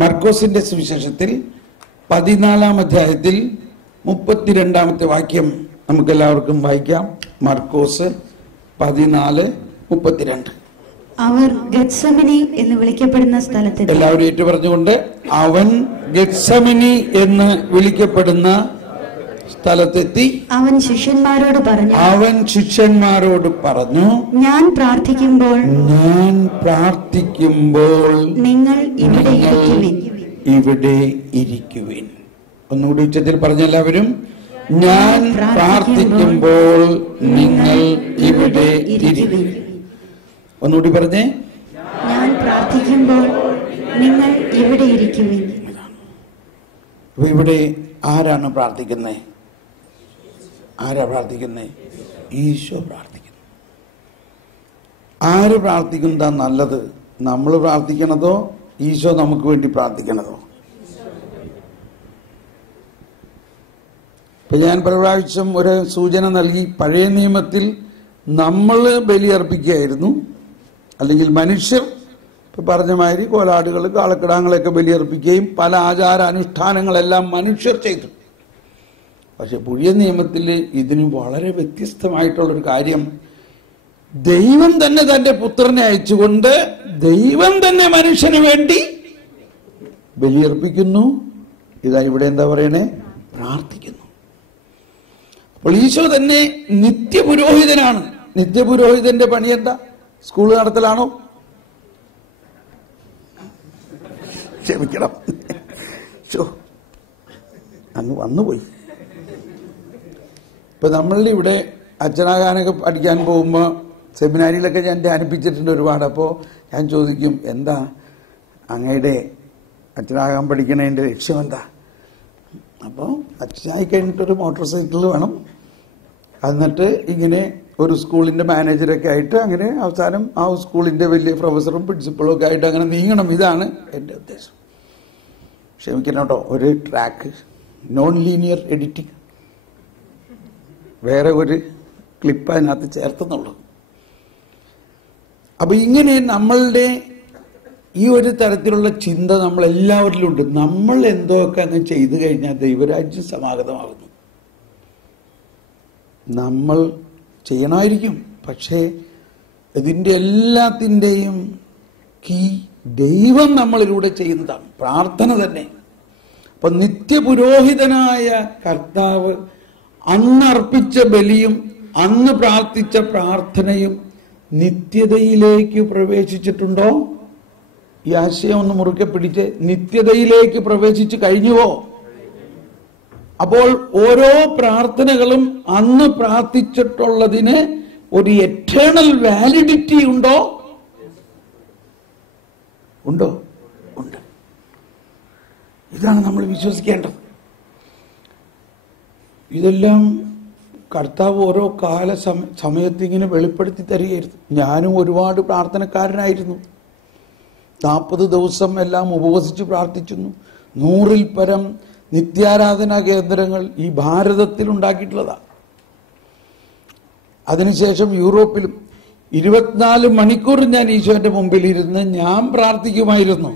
മർക്കോസിന്റെ സുവിശേഷത്തിൽ 14-ാം അധ്യായത്തിൽ 32-ാമത്തെ വാക്യം നമുക്കെല്ലാവർക്കും വായിക്കാം. മർക്കോസ് 14:32. അവർ ഗത്സമനി എന്ന് വിളിക്കപ്പെടുന്ന സ്ഥലത്ത്, എല്ലാവരും ഏറ്റു പറഞ്ഞുകൊണ്ട്, അവൻ ഗത്സമനി എന്ന് വിളിക്കപ്പെടുന്ന സ്ഥലത്തെത്തി അവൻ ശിഷ്യന്മാരോട് പറഞ്ഞു, ഞാൻ പ്രാർത്ഥിക്കുമ്പോൾ നിങ്ങൾ ഇവിടെ ഇരിക്കുവിൻ. ഒന്നുകൂടി ഉച്ചത്തിൽ പറഞ്ഞ എല്ലാവരും, ഞാൻ പ്രാർത്ഥിക്കുമ്പോൾ നിങ്ങൾ ഇവിടെ ഇരിക്കുവിൻ. ഒന്നുകൂടി പറഞ്ഞേ, ഞാൻ പ്രാർത്ഥിക്കുമ്പോൾ നിങ്ങൾ ഇവിടെ ഇരിക്കുവിൻ. ഇവിടെ ആരാണ് പ്രാർത്ഥിക്കുന്നത്? ആരാ പ്രാർത്ഥിക്കുന്നത്? ഈശോ പ്രാർത്ഥിക്കുന്നു. ആര് പ്രാർത്ഥിക്കുന്നതാ നല്ലത്? നമ്മൾ പ്രാർത്ഥിക്കണതോ ഈശോ നമുക്ക് വേണ്ടി പ്രാർത്ഥിക്കണതോ? ഇപ്പൊ ഞാൻ പല പ്രാവശ്യം ഒരു സൂചന നൽകി. പഴയ നിയമത്തിൽ നമ്മൾ ബലിയർപ്പിക്കുകയായിരുന്നു, അല്ലെങ്കിൽ മനുഷ്യർ ഇപ്പൊ പറഞ്ഞ മാതിരി കോലാടുകൾ, കാളക്കിടാങ്ങളെയൊക്കെ ബലിയർപ്പിക്കുകയും പല ആചാര അനുഷ്ഠാനങ്ങളെല്ലാം മനുഷ്യർ ചെയ്തു. പക്ഷെ പുതിയ നിയമത്തിൽ ഇതിന് വളരെ വ്യത്യസ്തമായിട്ടുള്ളൊരു കാര്യം, ദൈവം തന്നെ തന്റെ പുത്രനെ അയച്ചുകൊണ്ട് ദൈവം തന്നെ മനുഷ്യന് വേണ്ടി ബലിയർപ്പിക്കുന്നു. ഇതാ ഇവിടെ എന്താ പറയണേ? പ്രാർത്ഥിക്കുന്നു. അപ്പോൾ ഈശോ തന്നെ നിത്യപുരോഹിതനാണ്. നിത്യപുരോഹിതന്റെ പണി എന്താ? സ്കൂള് നടത്തലാണോ? ക്ഷമിക്കണം, അങ്ങ് വന്നുപോയി. ഇപ്പൊ നമ്മളുടെ ഇവിടെ അച്ഛനാകാനൊക്കെ പഠിക്കാൻ പോകുമ്പോൾ സെമിനാരിയിലൊക്കെ ഞാൻ ധ്യാനിപ്പിച്ചിട്ടുണ്ട് ഒരുപാട്. അപ്പോൾ ഞാൻ ചോദിക്കും, എന്താ അങ്ങയുടെ അച്ഛനാകാൻ പഠിക്കണതിൻ്റെ ലക്ഷ്യം എന്താ? അപ്പോൾ അച്ഛനായി കഴിഞ്ഞിട്ടൊരു മോട്ടോർ സൈക്കിൾ വേണം, എന്നിട്ട് ഇങ്ങനെ ഒരു സ്കൂളിന്റെ മാനേജറൊക്കെ ആയിട്ട് അങ്ങനെ അവസാനം ആ സ്കൂളിന്റെ വലിയ പ്രൊഫസറും പ്രിൻസിപ്പളും ഒക്കെ ആയിട്ട് അങ്ങനെ നീങ്ങണം. ഇതാണ് എൻ്റെ ഉദ്ദേശം. ക്ഷമിക്കണം കേട്ടോ, ഒരു ട്രാക്ക്, നോൺ ലീനിയർ എഡിറ്റിംഗ്, വേറെ ഒരു ക്ലിപ്പ് അതിനകത്ത് ചേർത്തുന്നുള്ളൂ. അപ്പൊ ഇങ്ങനെ നമ്മളുടെ ഈ ഒരു തരത്തിലുള്ള ചിന്ത നമ്മളെല്ലാവരിലും ഉണ്ട്. നമ്മൾ എന്തൊക്കെ അങ്ങ് ചെയ്തു കഴിഞ്ഞാൽ ദൈവരാജ്യം സമാഗതമാകുന്നു. നമ്മൾ ചെയ്യണമായിരിക്കും, പക്ഷേ ഇതിൻ്റെ എല്ലാത്തിൻ്റെയും കീ ദൈവം നമ്മളിലൂടെ ചെയ്യുന്നതാണ്, പ്രാർത്ഥന തന്നെ. അപ്പൊ നിത്യപുരോഹിതനായ കർത്താവ് അന്ന് അർപ്പിച്ച ബലിയും അന്ന് പ്രാർത്ഥിച്ച പ്രാർത്ഥനയും നിത്യതയിലേക്ക് പ്രവേശിച്ചിട്ടുണ്ടോ? ഈ ആശയം ഒന്ന് മുറുക്കെ പിടിച്ച്, നിത്യതയിലേക്ക് പ്രവേശിച്ചു കഴിഞ്ഞുവോ? അപ്പോൾ ഓരോ പ്രാർത്ഥനകളും അന്ന് പ്രാർത്ഥിച്ചിട്ടുള്ളതിന് ഒരു എറ്റേണൽ വാലിഡിറ്റി ഉണ്ടോ? ഉണ്ടോ? ഉണ്ട്. ഇതാണ് നമ്മൾ വിശ്വസിക്കേണ്ടത്. ഇതെല്ലാം കർത്താവ് ഓരോ സമയത്ത് ഇങ്ങനെ വെളിപ്പെടുത്തി തരികയായിരുന്നു. ഞാനും ഒരുപാട് പ്രാർത്ഥനക്കാരനായിരുന്നു. 40 ദിവസം എല്ലാം ഉപവസിച്ച് പ്രാർത്ഥിച്ചിരുന്നു. 100-ൽ പരം നിത്യാരാധനാ കേന്ദ്രങ്ങൾ ഈ ഭാരതത്തിൽ ഉണ്ടാക്കിയിട്ടുള്ളതാണ്. അതിനുശേഷം യൂറോപ്പിലും 24 മണിക്കൂർ ഞാൻ ഈശോന്റെ മുമ്പിൽ ഇരുന്ന് ഞാൻ പ്രാർത്ഥിക്കുമായിരുന്നു.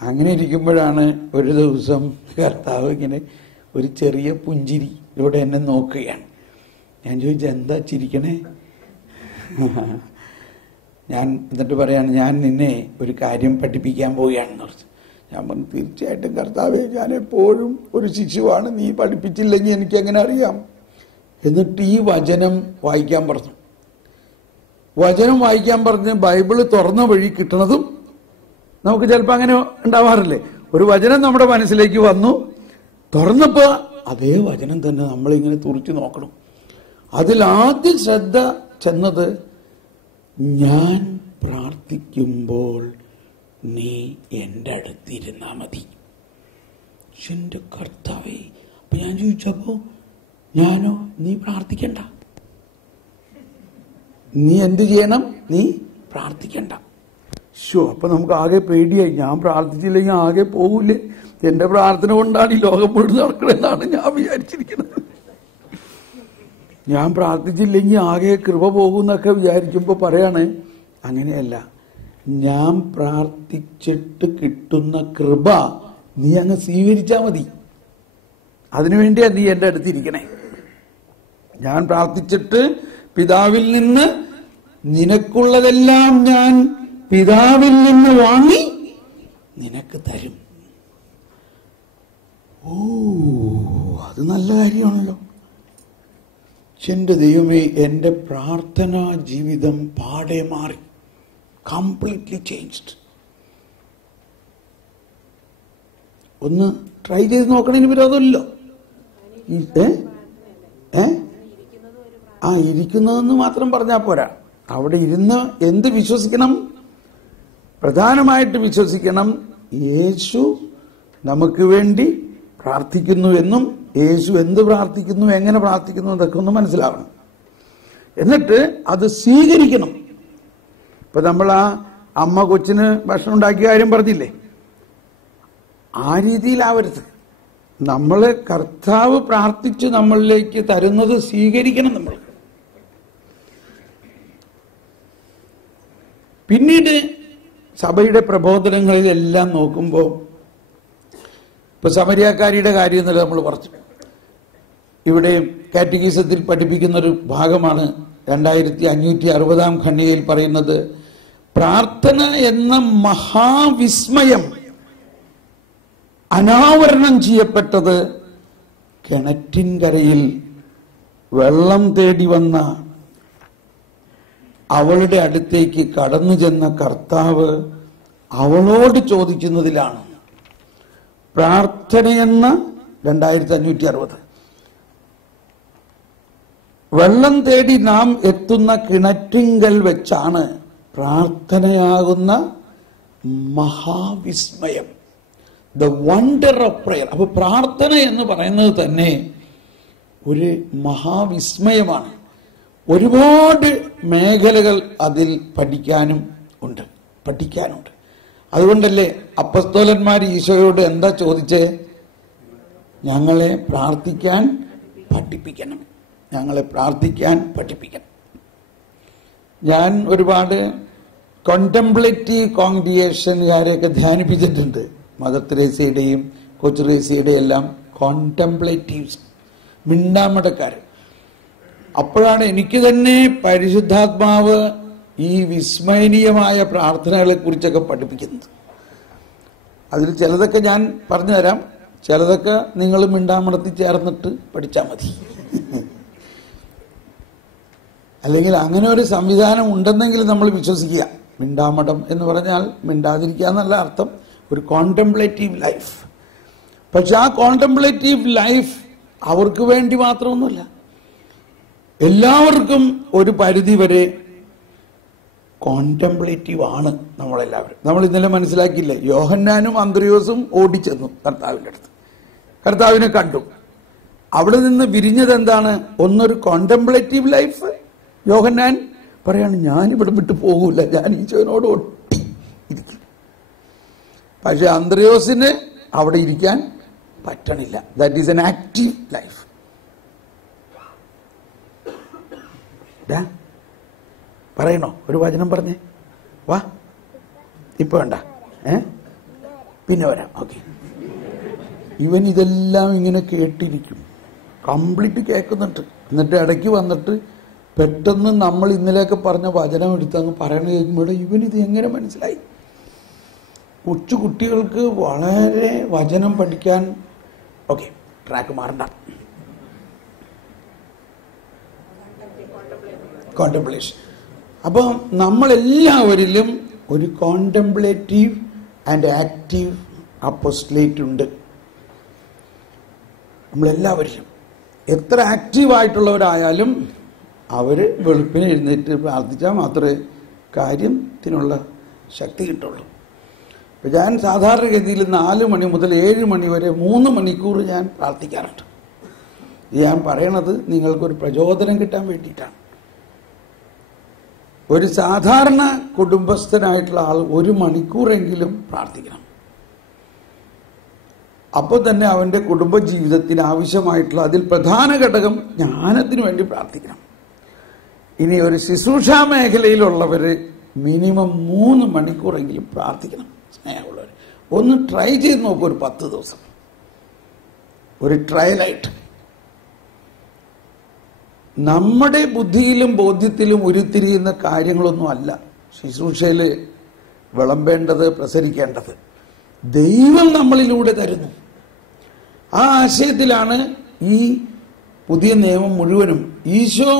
അങ്ങനെ ഇരിക്കുമ്പോഴാണ് ഒരു ദിവസം കർത്താവ് ഇങ്ങനെ ഒരു ചെറിയ പുഞ്ചിരി ഇവിടെ എന്നെ നോക്കുകയാണ്. ഞാൻ ചോദിച്ചു, എന്താ ചിരിക്കണേ? ഞാൻ എന്നിട്ട് പറയാണ്, ഞാൻ നിന്നെ ഒരു കാര്യം പഠിപ്പിക്കാൻ പോവുകയാണെന്ന് പറഞ്ഞു. ഞാൻ പറഞ്ഞു, തീർച്ചയായിട്ടും കർത്താവേ, ഞാൻ എപ്പോഴും ഒരു ശിശുവാണ്, നീ പഠിപ്പിച്ചില്ലെങ്കിൽ എനിക്ക് എങ്ങനെ അറിയാം? എന്നിട്ട് ഈ വചനം വായിക്കാൻ പറഞ്ഞു. വചനം വായിക്കാൻ പറഞ്ഞ് ബൈബിള് തുറന്ന വഴി കിട്ടണതും നമുക്ക് ചിലപ്പോൾ അങ്ങനെ ഉണ്ടാവാറില്ലേ? ഒരു വചനം നമ്മുടെ മനസ്സിലേക്ക് വന്നു, തുറന്നപ്പോ അതേ വചനം തന്നെ നമ്മളിങ്ങനെ തുറിച്ചു നോക്കണം. അതിലാദ്യം ശ്രദ്ധ ചെന്നത്, ഞാൻ പ്രാർത്ഥിക്കുമ്പോൾ നീ എൻ്റെ അടുത്തിരുന്നാ മതി. എന്റെ കർത്താവേ! അപ്പൊ ഞാൻ ചോദിച്ചപ്പോ, ഞാനോ? നീ പ്രാർത്ഥിക്കണ്ട, നീ എന്ത് ചെയ്യണം? നീ പ്രാർത്ഥിക്കണ്ട. അപ്പൊ നമുക്ക് ആകെ പേടിയായി. ഞാൻ പ്രാർത്ഥിച്ചില്ലെങ്കിൽ ആകെ പോകൂലേ? എന്റെ പ്രാർത്ഥന കൊണ്ടാണ് ഈ ലോകം മുഴുവൻ നടക്കണമെന്നാണ് ഞാൻ വിചാരിച്ചിരിക്കുന്നത്. ഞാൻ പ്രാർത്ഥിച്ചില്ലെങ്കിൽ ആകെ കൃപ പോകുന്നൊക്കെ വിചാരിക്കുമ്പോൾ പറയാണ്, അങ്ങനെയല്ല, ഞാൻ പ്രാർത്ഥിച്ചിട്ട് കിട്ടുന്ന കൃപ നീ അങ്ങ് സ്വീകരിച്ചാൽ മതി. അതിനുവേണ്ടിയാ നീ എൻ്റെ അടുത്തിരിക്കണേ. ഞാൻ പ്രാർത്ഥിച്ചിട്ട് പിതാവിൽ നിന്ന് നിനക്കുള്ളതെല്ലാം ഞാൻ പിതാവിൽ നിന്ന് വാങ്ങി നിനക്ക് തരും. ഓ, അത് നല്ല കാര്യമാണല്ലോ. എന്റെ ദൈവമേ, എന്റെ പ്രാർത്ഥനാ ജീവിതം പാടെ മാറി. Completely changed. ഒന്ന് ട്രൈ ചെയ്ത് നോക്കണതിന് വിരോധമില്ലല്ലോ. ഇരിക്കുന്നതെന്ന് മാത്രം പറഞ്ഞാൽ പോരാ. അവിടെ ഇരുന്ന് എന്ത് വിശ്വസിക്കണം? പ്രധാനമായിട്ട് വിശ്വസിക്കണം, യേശു നമുക്ക് വേണ്ടി പ്രാർത്ഥിക്കുന്നു എന്നും യേശു എന്ത് പ്രാർത്ഥിക്കുന്നു, എങ്ങനെ പ്രാർത്ഥിക്കുന്നു എന്നൊക്കെ ഒന്ന് മനസ്സിലാവണം. എന്നിട്ട് അത് സ്വീകരിക്കണം. ഇപ്പൊ നമ്മൾ ആ അമ്മ കൊച്ചിന് ഭക്ഷണം ഉണ്ടാക്കിയ കാര്യം പറഞ്ഞില്ലേ, ആ രീതിയിലാവരുത്. നമ്മളെ കർത്താവ് പ്രാർത്ഥിച്ച് നമ്മളിലേക്ക് തരുന്നത് സ്വീകരിക്കണം നമ്മൾ. പിന്നീട് സഭയുടെ പ്രബോധനങ്ങളിലെല്ലാം നോക്കുമ്പോൾ, ഇപ്പൊ സമരിയാക്കാരിയുടെ കാര്യം എന്നല്ല നമ്മൾ പറഞ്ഞു. ഇവിടെ കാറ്റഗീസത്തിൽ പഠിപ്പിക്കുന്ന ഒരു ഭാഗമാണ് 2560 ഖണ്ഡികയിൽ പറയുന്നത്, പ്രാർത്ഥന എന്ന മഹാവിസ്മയം അനാവരണം ചെയ്യപ്പെട്ടത് കിണറ്റിൻകരയിൽ വെള്ളം തേടി വന്ന അവളുടെ അടുത്തേക്ക് കടന്നു ചെന്ന കർത്താവ് അവളോട് ചോദിക്കുന്നതിലാണ്. പ്രാർത്ഥനയെന്ന 2560 വെള്ളം തേടി നാം എത്തുന്ന കിണറ്റിങ്കൽ വെച്ചാണ് പ്രാർത്ഥനയാകുന്ന മഹാവിസ്മയം, ദ വണ്ടർ ഓഫ് പ്രയർ. അപ്പൊ പ്രാർത്ഥന എന്ന് പറയുന്നത് തന്നെ ഒരു മഹാവിസ്മയമാണ്. ഒരുപാട് മേഖലകൾ അതിൽ പഠിക്കാനുണ്ട്. അതുകൊണ്ടല്ലേ അപ്പസ്തോലന്മാർ ഈശോയോട് എന്താ ചോദിച്ചേ? ഞങ്ങളെ പ്രാർത്ഥിക്കാൻ പഠിപ്പിക്കണം. ഞാൻ ഒരുപാട് കോണ്ടംപ്ലേറ്റീവ് കോൺഗ്രിഗേഷനുകാരെയൊക്കെ ധ്യാനിപ്പിച്ചിട്ടുണ്ട്. മദർ തെരേസയുടെയും കൊച്ചു തെരേസയുടെയും എല്ലാം കോണ്ടംപ്ലേറ്റീവ്സ്, മിണ്ടാമടക്കാർ. അപ്പോഴാണ് എനിക്ക് തന്നെ പരിശുദ്ധാത്മാവ് ഈ വിസ്മയനീയമായ പ്രാർത്ഥനകളെ കുറിച്ചൊക്കെ പഠിപ്പിക്കുന്നത്. അതിൽ ചിലതൊക്കെ ഞാൻ പറഞ്ഞു തരാം, ചിലതൊക്കെ നിങ്ങൾ മിണ്ടാമടത്തിൽ ചേർന്നിട്ട് പഠിച്ചാൽ മതി. അല്ലെങ്കിൽ അങ്ങനെ ഒരു സംവിധാനം ഉണ്ടെന്നെങ്കിൽ നമ്മൾ വിശ്വസിക്കുക. മിണ്ടാമടം എന്ന് പറഞ്ഞാൽ മിണ്ടാതിരിക്കുക എന്നല്ല അർത്ഥം, ഒരു കോണ്ടംപ്ലേറ്റീവ് ലൈഫ്. പക്ഷെ ആ കോണ്ടംപ്ലേറ്റീവ് ലൈഫ് അവർക്ക് വേണ്ടി മാത്രമൊന്നുമല്ല, എല്ലാവർക്കും ഒരു പരിധി വരെ കോണ്ടംപ്ലേറ്റീവ് ആണ് നമ്മളെല്ലാവരും. നമ്മൾ ഇന്നലെ മനസ്സിലാക്കിയില്ലേ, യോഹന്നാനും അന്ത്രയോസും ഓടിച്ചെന്നു കർത്താവിൻ്റെ അടുത്ത്, കർത്താവിനെ കണ്ടു. അവിടെ നിന്ന് വിരിഞ്ഞത് എന്താണ്? ഒന്നൊരു കോണ്ടംപ്ലേറ്റീവ് ലൈഫ്. യോഹന്നാൻ പറയാണ്, ഞാനിവിടെ വിട്ടു പോകൂല, ഞാൻ ഈശോനോട് ഒട്ടി ഇരിക്കും. പക്ഷെ അന്ത്രയോസിന് അവിടെ ഇരിക്കാൻ പറ്റണില്ല. That is N active life. പറയണോ? ഒരു വചനം പറഞ്ഞേ. വാ, ഇപ്പൊ വേണ്ട, പിന്നെ വരാം. ഓക്കെ. ഇവൻ ഇതെല്ലാം ഇങ്ങനെ കേട്ടിരിക്കും, കംപ്ലീറ്റ് കേൾക്കുന്നുണ്ട്. എന്നിട്ട് ഇടയ്ക്ക് വന്നിട്ട് പെട്ടെന്ന് നമ്മൾ ഇന്നലെയൊക്കെ പറഞ്ഞ വചനം എടുത്തങ്ങ് പറയണ കേൾക്കുമ്പോൾ ഇവൻ ഇത് എങ്ങനെ മനസ്സിലായി? കൊച്ചു കുട്ടികൾക്ക് വളരെ വചനം പഠിക്കാൻ. ഓക്കെ, ട്രാക്ക് മാറണ്ട. കോണ്ടംപ്ലേഷൻ. അപ്പം നമ്മളെല്ലാവരിലും ഒരു കോണ്ടംപ്ലേറ്റീവ് ആൻഡ് ആക്റ്റീവ് അപ്പോസ്റ്റലേറ്റ് ഉണ്ട്. നമ്മളെല്ലാവരിലും എത്ര ആക്റ്റീവായിട്ടുള്ളവരായാലും അവർ വെളുപ്പിന് എഴുന്നേറ്റ് പ്രാർത്ഥിച്ചാൽ മാത്രമേ കാര്യത്തിനുള്ള ശക്തി കിട്ടുള്ളൂ. ഇപ്പം ഞാൻ സാധാരണഗതിയിൽ 4 മണി മുതൽ 7 മണി വരെ 3 മണിക്കൂർ ഞാൻ പ്രാർത്ഥിക്കാറുണ്ട്. ഞാൻ പറയണത് നിങ്ങൾക്കൊരു പ്രചോദനം കിട്ടാൻ വേണ്ടിയിട്ടാണ്. ഒരു സാധാരണ കുടുംബസ്ഥനായിട്ടുള്ള ആൾ 1 മണിക്കൂറെങ്കിലും പ്രാർത്ഥിക്കണം. അപ്പോൾ തന്നെ അവൻ്റെ കുടുംബജീവിതത്തിന് ആവശ്യമായിട്ടുള്ള അതിൽ പ്രധാന ഘടകം ജ്ഞാനത്തിന് വേണ്ടി പ്രാർത്ഥിക്കണം. ഇനി ഒരു ശുശ്രൂഷാ മേഖലയിലുള്ളവർ മിനിമം 3 മണിക്കൂറെങ്കിലും പ്രാർത്ഥിക്കണം. സ്നേഹമുള്ളവർ, ഒന്ന് ട്രൈ ചെയ്ത് നോക്കൂ. ഒരു 10 ദിവസം ഒരു ട്രയലായിട്ട്. നമ്മുടെ ബുദ്ധിയിലും ബോധ്യത്തിലും ഉരുത്തിരിയുന്ന കാര്യങ്ങളൊന്നും അല്ല ശുശ്രൂഷയിൽ വിളമ്പേണ്ടത്, പ്രസരിക്കേണ്ടത്. ദൈവം നമ്മളിലൂടെ തരുന്നു. ആ ആശയത്തിലാണ് ഈ പുതിയ നിയമം മുഴുവനും. ഈശോ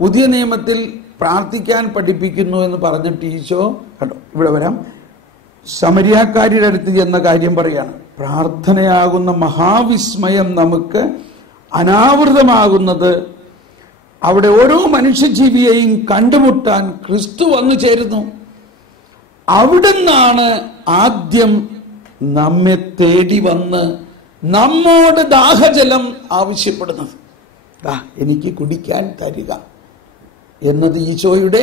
പുതിയ നിയമത്തിൽ പ്രാർത്ഥിക്കാൻ പഠിപ്പിക്കുന്നു എന്ന് പറഞ്ഞിട്ട് ഈശോ, കണ്ടോ ഇവിടെ വരാം, സമരിയാക്കാരിയുടെ അടുത്ത് ചെന്ന കാര്യം പറയാണ്. പ്രാർത്ഥനയാകുന്ന മഹാവിസ്മയം നമുക്ക് അനാവൃതമാകുന്നത് അവിടെ ഓരോ മനുഷ്യജീവിയെയും കണ്ടുമുട്ടാൻ ക്രിസ്തു വന്നു ചേരുന്നു. അവിടുന്നാണ് ആദ്യം നമ്മെ തേടി വന്ന് നമ്മോട് ദാഹജലം ആവശ്യപ്പെടുന്നത്. എനിക്ക് കുടിക്കാൻ തരിക എന്നത് ഈശോയുടെ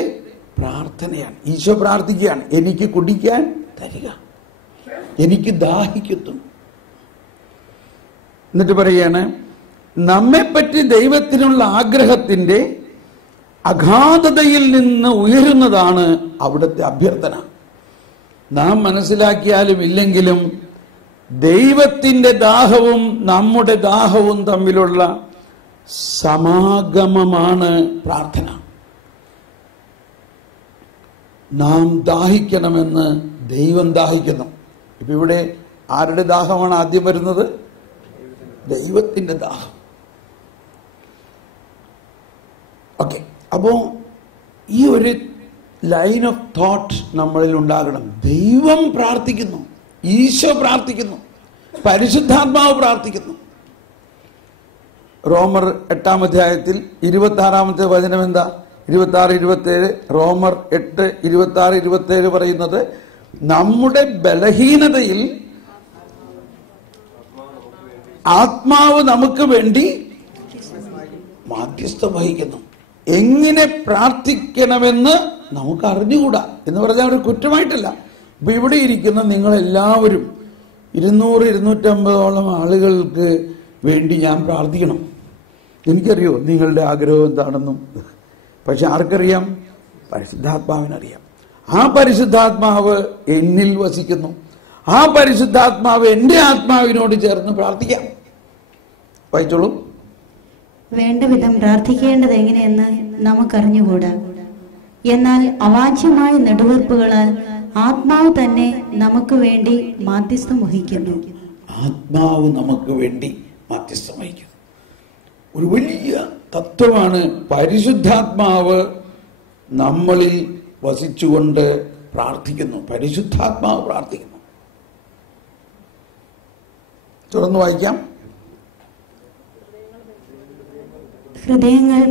പ്രാർത്ഥനയാണ്. ഈശോ പ്രാർത്ഥിക്കുകയാണ്, എനിക്ക് കുടിക്കാൻ തരിക, എനിക്ക് ദാഹിക്കുന്നു. എന്നിട്ട് പറയാണ്, നമ്മെപ്പറ്റി ദൈവത്തിനുള്ള ആഗ്രഹത്തിന്റെ അഗാധതയിൽ നിന്ന് ഉയരുന്നതാണ് അവിടുത്തെ അഭ്യർത്ഥന. നാം മനസ്സിലാക്കിയാലും ഇല്ലെങ്കിലും ദൈവത്തിന്റെ ദാഹവും നമ്മുടെ ദാഹവും തമ്മിലുള്ള സമാഗമമാണ് പ്രാർത്ഥന. നാം ദാഹിക്കണമെന്ന് ദൈവം ദാഹിക്കുന്നു. ഇപ്പൊ ഇവിടെ ആരുടെ ദാഹമാണ് ആദ്യം വരുന്നത്? ദൈവത്തിന്റെ ദാഹം. ഓക്കെ, അപ്പോ ഈ ഒരു ലൈൻ ഓഫ് തോട്ട് നമ്മളിൽ ഉണ്ടാകണം. ദൈവം പ്രാർത്ഥിക്കുന്നു, ഈശോ പ്രാർത്ഥിക്കുന്നു, പരിശുദ്ധാത്മാവ് പ്രാർത്ഥിക്കുന്നു. റോമർ 8-ാം അധ്യായത്തിൽ 26-ാമത്തെ വചനം എന്താ? 26-27. റോമർ 8:26-27 പറയുന്നത്, നമ്മുടെ ബലഹീനതയിൽ ആത്മാവ് നമുക്ക് വേണ്ടി മാധ്യസ്ഥം വഹിക്കുന്നു. എങ്ങനെ പ്രാർത്ഥിക്കണമെന്ന് നമുക്ക് അറിഞ്ഞുകൂടാ എന്ന് പറഞ്ഞാൽ ഒരു കുറ്റമായിട്ടല്ല. ഇപ്പൊ ഇവിടെ ഇരിക്കുന്ന നിങ്ങളെല്ലാവരും 200-250 ആളുകൾക്ക് വേണ്ടി ഞാൻ പ്രാർത്ഥിക്കണം. എനിക്കറിയോ നിങ്ങളുടെ ആഗ്രഹം എന്താണെന്നും. പക്ഷെ ആർക്കറിയാം? പരിശുദ്ധാത്മാവിനറിയാം. ആ പരിശുദ്ധാത്മാവ് എന്നിൽ വസിക്കുന്നു. ആ പരിശുദ്ധാത്മാവ് എന്റെ ആത്മാവിനോട് ചേർന്ന് പ്രാർത്ഥിക്കാം. വായിച്ചോളൂ. വേണ്ട വിധം പ്രാർത്ഥിക്കേണ്ടത് എങ്ങനെയെന്ന് നമുക്കറിഞ്ഞുകൂടാ. എന്നാൽ അവാച്യമായ നെടുവീർപ്പുകളാൽ ആത്മാവ് തന്നെ നമുക്ക് വേണ്ടി മാധ്യസ്ഥം വഹിക്കുന്നു. ആത്മാവ് നമുക്ക് വേണ്ടി മാധ്യസ്ഥം വഹിക്കുന്നു. ഒരു വലിയ തത്വമാണ്. പരിശുദ്ധാത്മാവ് നമ്മളിൽ വസിച്ചുകൊണ്ട് പ്രാർത്ഥിക്കുന്നു. പരിശുദ്ധാത്മാവ് പ്രാർത്ഥിക്കുന്നു. തുടർന്ന് വായിക്കാം. ഹൃദയങ്ങൾ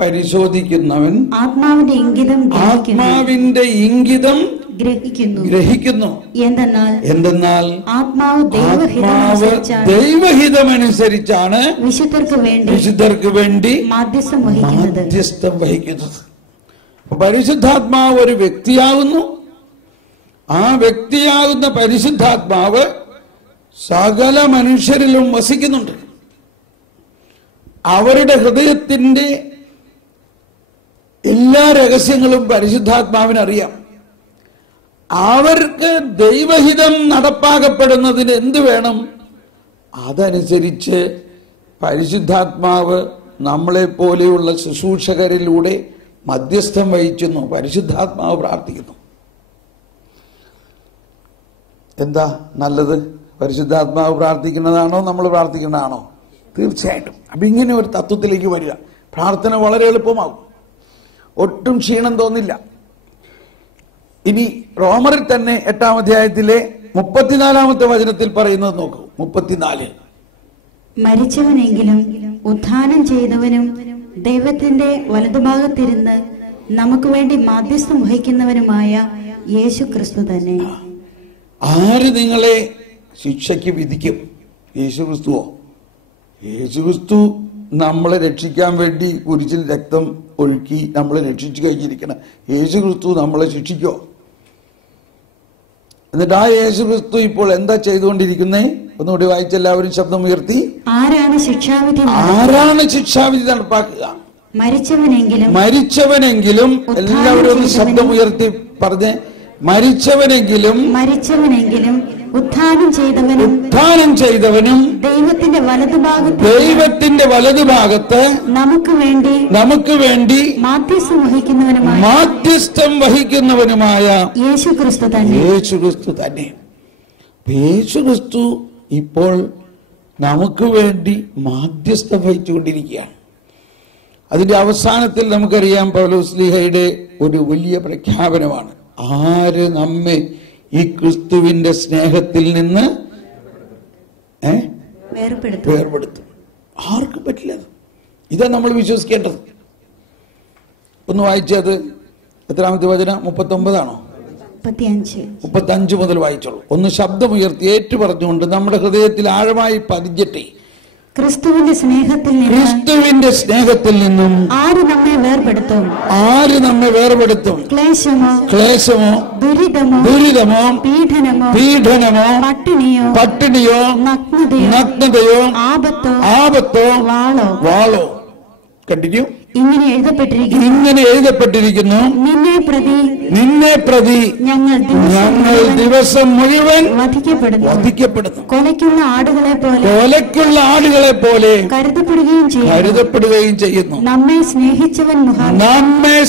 പരിശോധിക്കുന്നവൻ ആത്മാവിന്റെ ഇംഗിതം ഗ്രഹിക്കുന്നു. എന്തെന്നാൽ ആത്മാവ് ദൈവഹിതമനുസരിച്ചാണ് വിശുദ്ധർക്ക് വേണ്ടി മാധ്യസ്ഥം വഹിക്കുന്നത്. പരിശുദ്ധാത്മാവ് ഒരു വ്യക്തിയാകുന്നു. ആ വ്യക്തിയാകുന്ന പരിശുദ്ധാത്മാവ് സകല മനുഷ്യരിലും വസിക്കുന്നുണ്ട്. അവരുടെ ഹൃദയത്തിന്റെ എല്ലാ രഹസ്യങ്ങളും പരിശുദ്ധാത്മാവിനറിയാം. അവർക്ക് ദൈവഹിതം നടപ്പാക്കപ്പെടുന്നതിന് എന്ത് വേണം, അതനുസരിച്ച് പരിശുദ്ധാത്മാവ് നമ്മളെ പോലെയുള്ള ശുശ്രൂഷകരിലൂടെ മധ്യസ്ഥം വഹിക്കുന്നു. പരിശുദ്ധാത്മാവ് പ്രാർത്ഥിക്കുന്നു. എന്താ നല്ലത്? പരിശുദ്ധാത്മാവ് പ്രാർത്ഥിക്കുന്നതാണോ നമ്മൾ പ്രാർത്ഥിക്കുന്നതാണോ? തീർച്ചയായിട്ടും. അപ്പൊ ഇങ്ങനെ ഒരു തത്വത്തിലേക്ക് വരിക, പ്രാർത്ഥന വളരെ എളുപ്പമാകും, ഒട്ടും ക്ഷീണം തോന്നില്ല. ഇനി റോമറിൽ തന്നെ 8-ാം അധ്യായത്തിലെ 34-ാമത്തെ വചനത്തിൽ പറയുന്നത് നോക്കൂ. 34. മരിച്ചവനെങ്കിലും ഉത്ഥാനം ചെയ്തവനും ദൈവത്തിന്റെ വലതുഭാഗത്തിരുന്ന് നമുക്ക് വേണ്ടി മാധ്യസ്ഥം വഹിക്കുന്നവനുമായ യേശു ക്രിസ്തു തന്നെ. ആര് നിങ്ങളെ ശിക്ഷയ്ക്ക് വിധിക്കും? യേശു ക്രിസ്തുവോ? യേശു ക്രിസ്തു നമ്മളെ രക്ഷിക്കാൻ വേണ്ടി കുരിശിൽ രക്തം ഒഴുക്കി നമ്മളെ രക്ഷിച്ചു കഴിഞ്ഞിരിക്കണം. യേശു ക്രിസ്തു നമ്മളെ ശിക്ഷിക്കോ? എന്നിട്ട് ആ യേശു ക്രിസ്തു ഇപ്പോൾ എന്താ ചെയ്തുകൊണ്ടിരിക്കുന്നേ? ഒന്നുകൂടി വായിച്ചെല്ലാവരും ശബ്ദം ഉയർത്തി. ആരാണ് ശിക്ഷാവിധി നടപ്പാക്കുക? മരിച്ചവനെങ്കിലും എല്ലാവരും ഒന്ന് ശബ്ദമുയർത്തി പറഞ്ഞ്, മരിച്ചവനെങ്കിലും ഉത്ഥാനം ചെയ്തവനും ദൈവത്തിന്റെ വലതുഭാഗത്ത് നമുക്ക് വേണ്ടി മാധ്യസ്ഥം വഹിക്കുന്നവനുമായ യേശുക്രിസ്തു തന്നെ. യേശുക്രിസ്തു ഇപ്പോൾ നമുക്ക് വേണ്ടി മാധ്യസ്ഥം വഹിച്ചുകൊണ്ടിരിക്കുകയാണ്. അതിന്റെ അവസാനത്തിൽ നമുക്കറിയാം, പൗലോസ്ലീഹയുടെ ഒരു വലിയ പ്രഖ്യാപനമാണ്, ആര് നമ്മെ ഈ ക്രിസ്തുവിന്റെ സ്നേഹത്തിൽ നിന്ന് വേർപെടുത്തും? ആർക്കും പറ്റില്ല. ഇതാ നമ്മൾ വിശ്വസിക്കേണ്ടത്. ഒന്ന് വായിച്ചത് എത്രാമത്തെ വചനം? 39 35 മുതൽ വായിച്ചോളൂ. ഒന്ന് ശബ്ദമുയർത്തി ഏറ്റു പറഞ്ഞുകൊണ്ട് നമ്മുടെ ഹൃദയത്തിൽ ആഴമായി പതിഞ്ഞിട്ടേ. ക്രിസ്തുവിന്റെ സ്നേഹത്തിൽ നിന്നും ആര് നമ്മെ വേർപെടുത്തും? ക്ലേശമോ ദുരിതമോ പീഡനമോ പട്ടിണിയോ നഗ്നതയോ ആപത്തോ വാളോ. കണ്ടിന്യൂ. ഇങ്ങനെ എഴുതപ്പെട്ടിരിക്കുന്നു, നിന്നെ പ്രതി ഞങ്ങൾ ദിവസം മുഴുവൻ വധിക്കപ്പെടുന്നു, കൊലയ്ക്കുള്ള ആടുകളെ പോലെ കരുതപ്പെടുകയും ചെയ്യുന്നു. നമ്മെ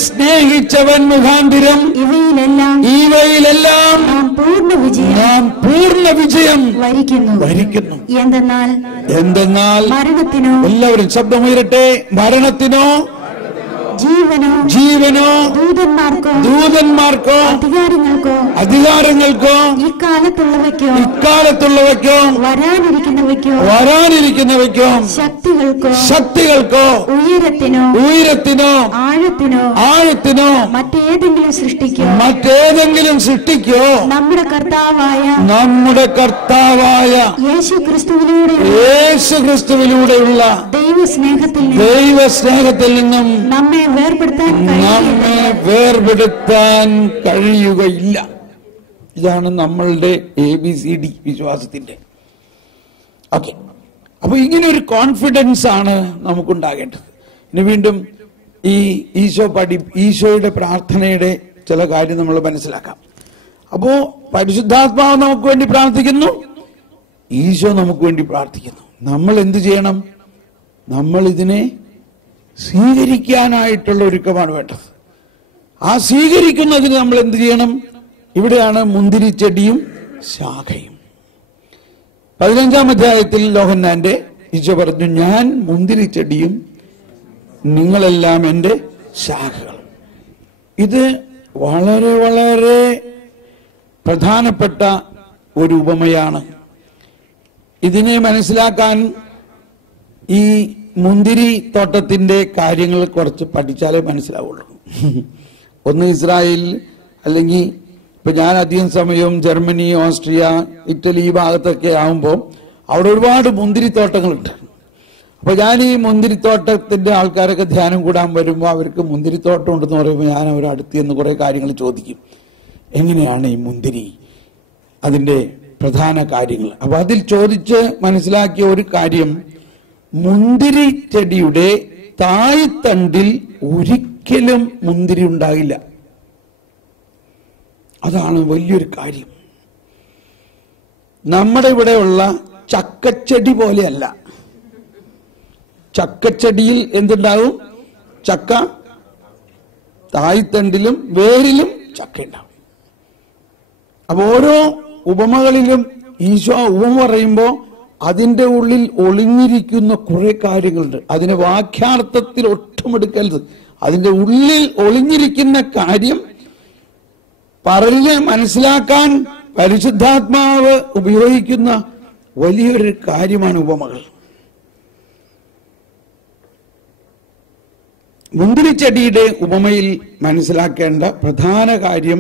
സ്നേഹിച്ചവൻ മുഖാന്തിരം ഇവയിലെല്ലാം നാം പൂർണ്ണ വിജയം വരിക്കുന്നു. എന്തെന്നാൽ മരണത്തിനോ, എല്ലാവരും ശബ്ദമുയരട്ടെ, മരണത്തിനോ ജീവനോ ദൂതന്മാർക്കോ അധികാരങ്ങൾക്കോ ഇക്കാലത്തുള്ളവയ്ക്കോ വരാനിരിക്കുന്നവയ്ക്കോ ശക്തികൾക്കോ ഉയരത്തിനോ ആഴത്തിനോ മറ്റേതെങ്കിലും സൃഷ്ടിക്കോ നമ്മുടെ കർത്താവായ യേശുക്രിസ്തുവിലൂടെയുള്ള ദൈവസ്നേഹത്തിൽ നിന്നും നമ്മെ വേർപെടുത്താൻ കഴിയുകയില്ല. ഇതാണ് നമ്മളുടെ ABCD വിശ്വാസത്തിന്റെ. ഓക്കെ, അപ്പൊ ഇങ്ങനെ ഒരു കോൺഫിഡൻസ് ആണ് നമുക്കുണ്ടാകേണ്ടത്. ഇനി വീണ്ടും ഈ ഈശോയുടെ പ്രാർത്ഥനയുടെ ചില കാര്യം നമ്മൾ മനസ്സിലാക്കാം. അപ്പോ പരിശുദ്ധാത്മാവ് നമുക്ക് വേണ്ടി പ്രാർത്ഥിക്കുന്നു, ഈശോ നമുക്ക് വേണ്ടി പ്രാർത്ഥിക്കുന്നു. നമ്മൾ എന്ത് ചെയ്യണം? നമ്മൾ ഇതിനെ സ്വീകരിക്കാനായിട്ടുള്ള ഒരുക്കമാണ് വേണ്ടത്. ആ സ്വീകരിക്കുന്നതിന് നമ്മൾ എന്ത് ചെയ്യണം? ഇവിടെയാണ് മുന്തിരിച്ചെടിയും ശാഖയും. 15-ാം അധ്യായത്തിൽ യോഹന്നാന്റെ ഈശോ പറഞ്ഞു, ഞാൻ മുന്തിരിച്ചെടിയും നിങ്ങളെല്ലാം എൻ്റെ ശാഖകളും. ഇത് വളരെ വളരെ പ്രധാനപ്പെട്ട ഒരു ഉപമയാണ്. ഇതിനെ മനസ്സിലാക്കാൻ ഈ മുന്തിരി തോട്ടത്തിന്റെ കാര്യങ്ങൾ കുറച്ച് പഠിച്ചാലേ മനസ്സിലാവുള്ളൂ. ഒന്ന് ഇസ്രായേൽ, അല്ലെങ്കിൽ ഇപ്പൊ ഞാൻ അധികം സമയവും ജർമ്മനി, ഓസ്ട്രിയ, ഇറ്റലി ഈ ഭാഗത്തൊക്കെ ആകുമ്പോൾ അവിടെ ഒരുപാട് മുന്തിരിത്തോട്ടങ്ങളുണ്ട്. അപ്പൊ ഞാൻ ഈ മുന്തിരിത്തോട്ടത്തിന്റെ ആൾക്കാരൊക്കെ ധ്യാനം കൂടാൻ വരുമ്പോൾ അവർക്ക് മുന്തിരിത്തോട്ടം ഉണ്ടെന്ന് പറയുമ്പോൾ ഞാൻ അവരുടെ അടുത്ത് നിന്ന് കുറെ കാര്യങ്ങൾ ചോദിക്കും. എങ്ങനെയാണ് ഈ മുന്തിരി, അതിന്റെ പ്രധാന കാര്യങ്ങൾ. അപ്പൊ അതിൽ ചോദിച്ച് മനസ്സിലാക്കിയ ഒരു കാര്യം, മുന്തിരി ചെടിയുടെ തായ്തണ്ടിൽ ഒരിക്കലും മുന്തിരി ഉണ്ടാകില്ല. അതാണ് വലിയൊരു കാര്യം. നമ്മുടെ ഇവിടെയുള്ള ചക്കച്ചെടി പോലെയല്ല. ചക്കച്ചെടിയിൽ എന്തുണ്ടാവും? ചക്ക തായ്തണ്ടിലും വേരിലും ചക്ക ഉണ്ടാവും. അപ്പൊ ഓരോ ഉപമകളിലും ഈശോ ഉപമ പറയുമ്പോൾ അതിന്റെ ഉള്ളിൽ ഒളിഞ്ഞിരിക്കുന്ന കുറെ കാര്യങ്ങളുണ്ട്. അതിനെ വാക്യാർത്ഥത്തിൽ ഒട്ടുമെടുക്കരുത്. അതിന്റെ ഉള്ളിൽ ഒളിഞ്ഞിരിക്കുന്ന കാര്യം പറഞ്ഞ് മനസ്സിലാക്കാൻ പരിശുദ്ധാത്മാവ് ഉപയോഗിക്കുന്ന വലിയൊരു കാര്യമാണ് ഉപമകൾ. മുന്തിരിച്ചെടിയുടെ ഉപമയിൽ മനസ്സിലാക്കേണ്ട പ്രധാന കാര്യം,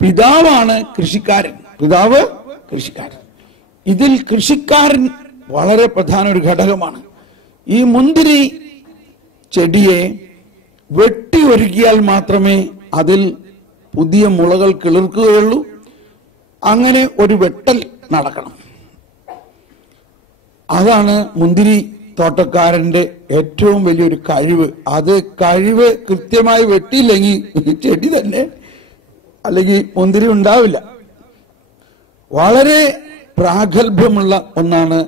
പിതാവാണ് കൃഷിക്കാരൻ. പിതാവ് കൃഷിക്കാരൻ. ഇതിൽ കൃഷിക്കാരൻ വളരെ പ്രധാന ഒരു ഘടകമാണ്. ഈ മുന്തിരി ചെടിയെ വെട്ടി ഒരുക്കിയാൽ മാത്രമേ അതിൽ പുതിയ മുളകൾ കിളിർക്കുകയുള്ളൂ. അങ്ങനെ ഒരു വെട്ടൽ നടക്കണം. അതാണ് മുന്തിരി തോട്ടക്കാരന്റെ ഏറ്റവും വലിയൊരു കഴിവ്. അത് കഴിവ് കൃത്യമായി വെട്ടിയില്ലെങ്കിൽ ചെടി തന്നെ അല്ലെങ്കിൽ മുന്തിരി ഉണ്ടാവില്ല. വളരെ പ്രാഗൽഭ്യമുള്ള ഒന്നാണ്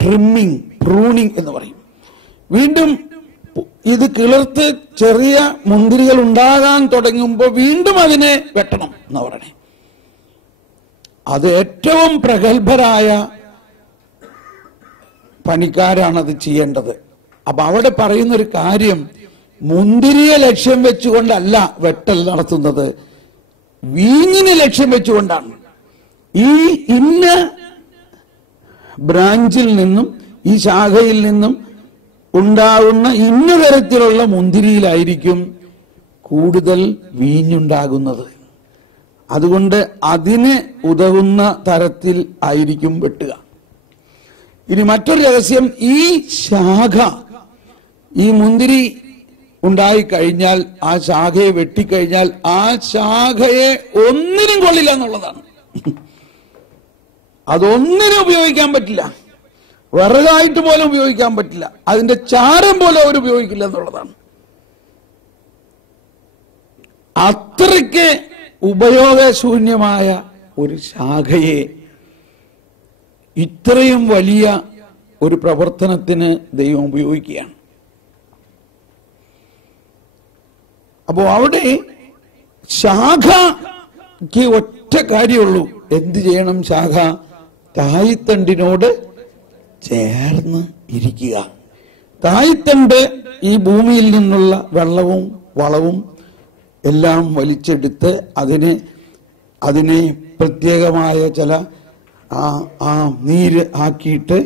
ട്രിമ്മിങ്, പ്രൂണിങ് എന്ന് പറയും. വീണ്ടും ഇത് കിളിർത്ത് ചെറിയ മുന്തിരികൾ ഉണ്ടാകാൻ തുടങ്ങുമ്പോൾ വീണ്ടും അതിനെ വെട്ടണം എന്ന് പറയണേ. അത് ഏറ്റവും പ്രഗത്ഭരായ പണിക്കാരാണത് ചെയ്യേണ്ടത്. അപ്പൊ അവിടെ പറയുന്നൊരു കാര്യം, മുന്തിരിയെ ലക്ഷ്യം വെച്ചുകൊണ്ടല്ല വെട്ടൽ നടത്തുന്നത്, വീഞ്ഞിനെ ലക്ഷ്യം വെച്ചുകൊണ്ടാണ്. ഈ ഇന്ന ബ്രാഞ്ചിൽ നിന്നും ഈ ശാഖയിൽ നിന്നും ഉണ്ടാകുന്ന ഇന്ന തരത്തിലുള്ള മുന്തിരിയിലായിരിക്കും കൂടുതൽ വീഞ്ഞുണ്ടാകുന്നത്. അതുകൊണ്ട് അതിന് ഉതകുന്ന തരത്തിൽ ആയിരിക്കും വെട്ടുക. ഇനി മറ്റൊരു രഹസ്യം, ഈ ശാഖ, ഈ മുന്തിരി ഉണ്ടായിക്കഴിഞ്ഞാൽ ആ ശാഖയെ വെട്ടിക്കഴിഞ്ഞാൽ ആ ശാഖയെ ഒന്നിനും കൊള്ളില്ല എന്നുള്ളതാണ്. അതൊന്നിനും ഉപയോഗിക്കാൻ പറ്റില്ല, വിറകായിട്ട് പോലും ഉപയോഗിക്കാൻ പറ്റില്ല, അതിന്റെ ചാരം പോലും അവർ ഉപയോഗിക്കില്ല എന്നുള്ളതാണ്. അത്രയ്ക്ക് ഉപയോഗശൂന്യമായ ഒരു ശാഖയെ ഇത്രയും വലിയ ഒരു പ്രവർത്തനത്തിന് ദൈവം ഉപയോഗിക്കുകയാണ്. അപ്പോ അവിടെ ശാഖയ്ക്ക് ഒറ്റ കാര്യമുള്ളൂ, എന്ത് ചെയ്യണം? ശാഖ തായ്തണ്ടിനോട് ചേർന്ന് ഇരിക്കുക. തായ്തണ്ട് ഈ ഭൂമിയിൽ നിന്നുള്ള വെള്ളവും വളവും എല്ലാം വലിച്ചെടുത്ത് അതിനെ പ്രത്യേകമായ ചില ആ നീര് ആക്കിയിട്ട്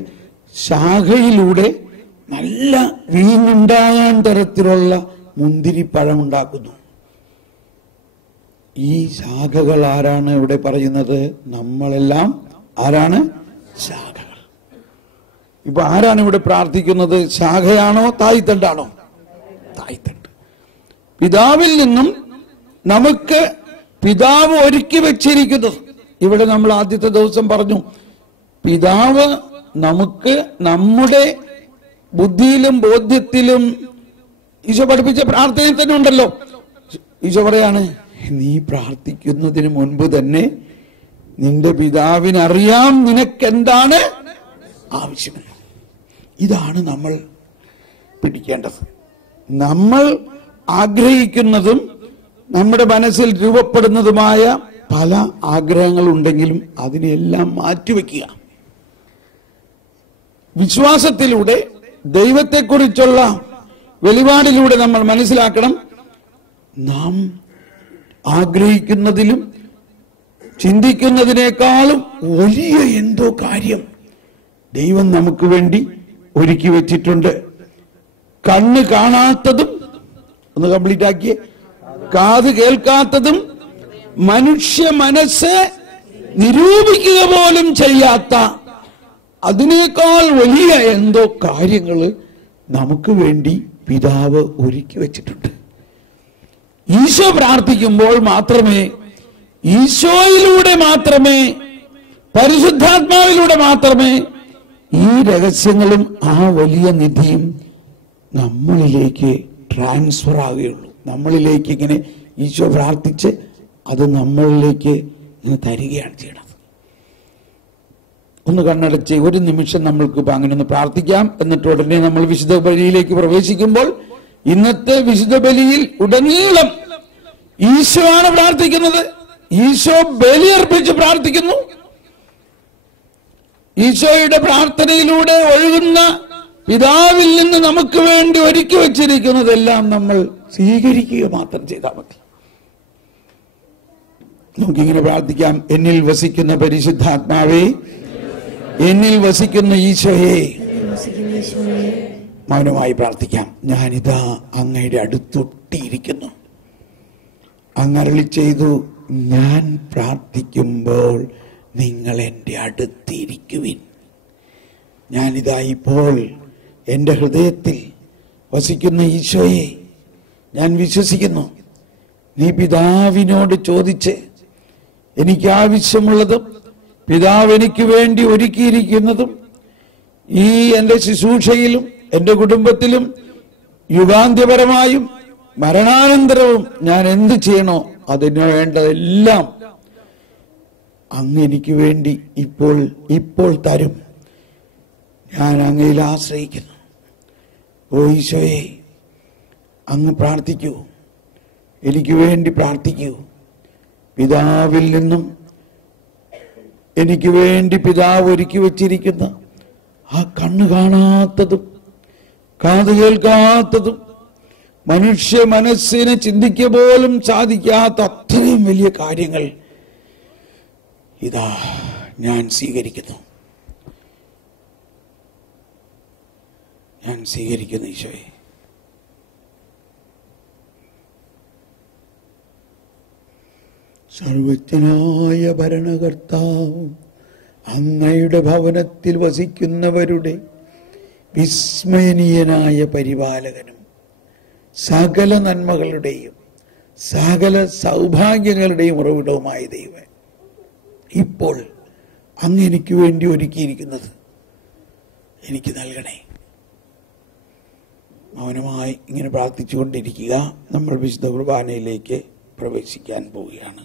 ശാഖയിലൂടെ നല്ല വീഞ്ഞുണ്ടാകാൻ തരത്തിലുള്ള മുന്തിരിപ്പഴം ഉണ്ടാക്കുന്നു. ഈ ശാഖകൾ ആരാണ് ഇവിടെ പറയുന്നത്? നമ്മളെല്ലാം ആരാണ്? ശാഖകൾ. ഇപ്പൊ ആരാണ് ഇവിടെ പ്രാർത്ഥിക്കുന്നത്? ശാഖയാണോ തായ്തണ്ടാണോ? തായ്തണ്ട്. പിതാവിൽ നിന്നും നമുക്ക് പിതാവ് ഒരുക്കി വെച്ചിരിക്കുന്നത്. ഇവിടെ നമ്മൾ ആദ്യത്തെ ദിവസം പറഞ്ഞു, പിതാവ് നമുക്ക് നമ്മുടെ ബുദ്ധിയിലും ബോധ്യത്തിലും ഈശോ പഠിപ്പിച്ച പ്രാർത്ഥനയിൽ തന്നെ ഉണ്ടല്ലോ. ഈശോ പറയാണ്, നീ പ്രാർത്ഥിക്കുന്നതിന് മുൻപ് തന്നെ നിന്റെ പിതാവിനറിയാം നിനക്കെന്താണ് ആവശ്യമെന്ന്. ഇതാണ് നമ്മൾ പിടിക്കേണ്ടത്. നമ്മൾ ആഗ്രഹിക്കുന്നതും നമ്മുടെ മനസ്സിൽ രൂപപ്പെടുന്നതുമായ പല ആഗ്രഹങ്ങളുണ്ടെങ്കിലും അതിനെല്ലാം മാറ്റിവെക്കുക. വിശ്വാസത്തിലൂടെ ദൈവത്തെക്കുറിച്ചുള്ള വെളിപാടിലൂടെ നമ്മൾ മനസ്സിലാക്കണം, നാം ആഗ്രഹിക്കുന്നതിലും ചിന്തിക്കുന്നതിനേക്കാളും വലിയ എന്തോ കാര്യം ദൈവം നമുക്ക് വേണ്ടി ഒരുക്കി വെച്ചിട്ടുണ്ട്. കണ്ണ് കാണാത്തതും, ഒന്ന് കംപ്ലീറ്റ് ആക്കിയേ, കാത് കേൾക്കാത്തതും മനുഷ്യ മനസ്സ് നിരൂപിക്കുക പോലും ചെയ്യാത്ത അതിനേക്കാൾ വലിയ എന്തോ കാര്യങ്ങൾ നമുക്ക് വേണ്ടി പിതാവ് ഒരുക്കി വെച്ചിട്ടുണ്ട്. ഈശോ പ്രാർത്ഥിക്കുമ്പോൾ മാത്രമേ, ഈശോയിലൂടെ മാത്രമേ, പരിശുദ്ധാത്മാവിലൂടെ മാത്രമേ ഈ രഹസ്യങ്ങളും ആ വലിയ നിധിയും നമ്മളിലേക്ക് ട്രാൻസ്ഫർ ആവുകയുള്ളൂ. നമ്മളിലേക്ക് ഇങ്ങനെ ഈശോ പ്രാർത്ഥിച്ച് അത് നമ്മളിലേക്ക് ഇങ്ങനെ തരികയാണ് ചെയ്യണത്. ഒന്ന് കണ്ണടച്ച് ഒരു നിമിഷം നമ്മൾക്ക് അങ്ങനെ ഒന്ന് പ്രാർത്ഥിക്കാം. എന്നിട്ട് ഉടനെ നമ്മൾ വിശുദ്ധ ബലിയിലേക്ക് പ്രവേശിക്കുമ്പോൾ ഇന്നത്തെ വിശുദ്ധ ബലിയിൽ ഉടനീളം ഈശോ ആണ് പ്രാർത്ഥിക്കുന്നത്. ഈശോ ബലിയർപ്പിച്ച് പ്രാർത്ഥിക്കുന്നു. ഈശോയുടെ പ്രാർത്ഥനയിലൂടെ ഒഴുകുന്ന പിതാവിൽ നിന്ന് നമുക്ക് വേണ്ടി ഒരുക്കി വച്ചിരിക്കുന്നതെല്ലാം നമ്മൾ സ്വീകരിക്കുക മാത്രം ചെയ്താൽ മതി. നമുക്കിങ്ങനെ പ്രാർത്ഥിക്കാം. എന്നിൽ വസിക്കുന്ന പരിശുദ്ധാത്മാവേ, എന്നിൽ വസിക്കുന്ന ഈശോയെ, മൗനമായി പ്രാർത്ഥിക്കാം. ഞാനിതാ അങ്ങയുടെ അടുത്തൊട്ടിയിരിക്കുന്നു. അങ്ങരുളി ചെയ്തു, ഞാൻ പ്രാർത്ഥിക്കുമ്പോൾ നിങ്ങൾ എൻ്റെ അടുത്തിരിക്കുവിൻ. ഞാനിതാ ഇപ്പോൾ എൻ്റെ ഹൃദയത്തിൽ വസിക്കുന്ന ഈശോയെ ഞാൻ വിശ്വസിക്കുന്നു. നീ പിതാവിനോട് ചോദിച്ച് എനിക്ക് ആവശ്യമുള്ളതും പിതാവ് എനിക്ക് വേണ്ടി ഒരുക്കിയിരിക്കുന്നതും ഈ എൻ്റെ ശുശ്രൂഷയിലും എൻ്റെ കുടുംബത്തിലും യുഗാന്ത്യപരമായും മരണാനന്തരവും ഞാൻ എന്ത് ചെയ്യണോ അതിനു വേണ്ടതെല്ലാം അങ്ങ് എനിക്ക് വേണ്ടി ഇപ്പോൾ തരും. ഞാൻ അങ്ങയിൽ ആശ്രയിക്കുന്നു. ഓ ഈശോയെ, അങ്ങ് പ്രാർത്ഥിക്കൂ, എനിക്ക് വേണ്ടി പ്രാർത്ഥിക്കൂ. പിതാവിൽ നിന്നും എനിക്ക് വേണ്ടി പിതാവ് ഒരുക്കി വച്ചിരിക്കുന്ന ആ കണ്ണ് കാണാത്തതും കാത് കേൾക്കാത്തതും മനുഷ്യ മനസ്സിനെ ചിന്തിക്കുക പോലും സാധിക്കാത്ത അത്രയും വലിയ കാര്യങ്ങൾ ഇതാ ഞാൻ സ്വീകരിക്കുന്നു. ഞാൻ സ്വീകരിക്കുന്നു ഈശോയെ. സർവജ്ഞനായ ഭരണകർത്താവും അങ്ങയുടെ ഭവനത്തിൽ വസിക്കുന്നവരുടെ വിസ്മയനീയനായ പരിപാലകനും സകല നന്മകളുടെയും സകല സൗഭാഗ്യങ്ങളുടെയും ഉറവിടവുമായ ദൈവം, ഇപ്പോൾ അങ്ങ് എനിക്ക് വേണ്ടി ഒരുക്കിയിരിക്കുന്നത് എനിക്ക് നൽകണേ. മൗനമായി ഇങ്ങനെ പ്രാർത്ഥിച്ചുകൊണ്ടിരിക്കുക. നമ്മൾ വിശുദ്ധ കുർബാനയിലേക്ക് പ്രവേശിക്കാൻ പോവുകയാണ്.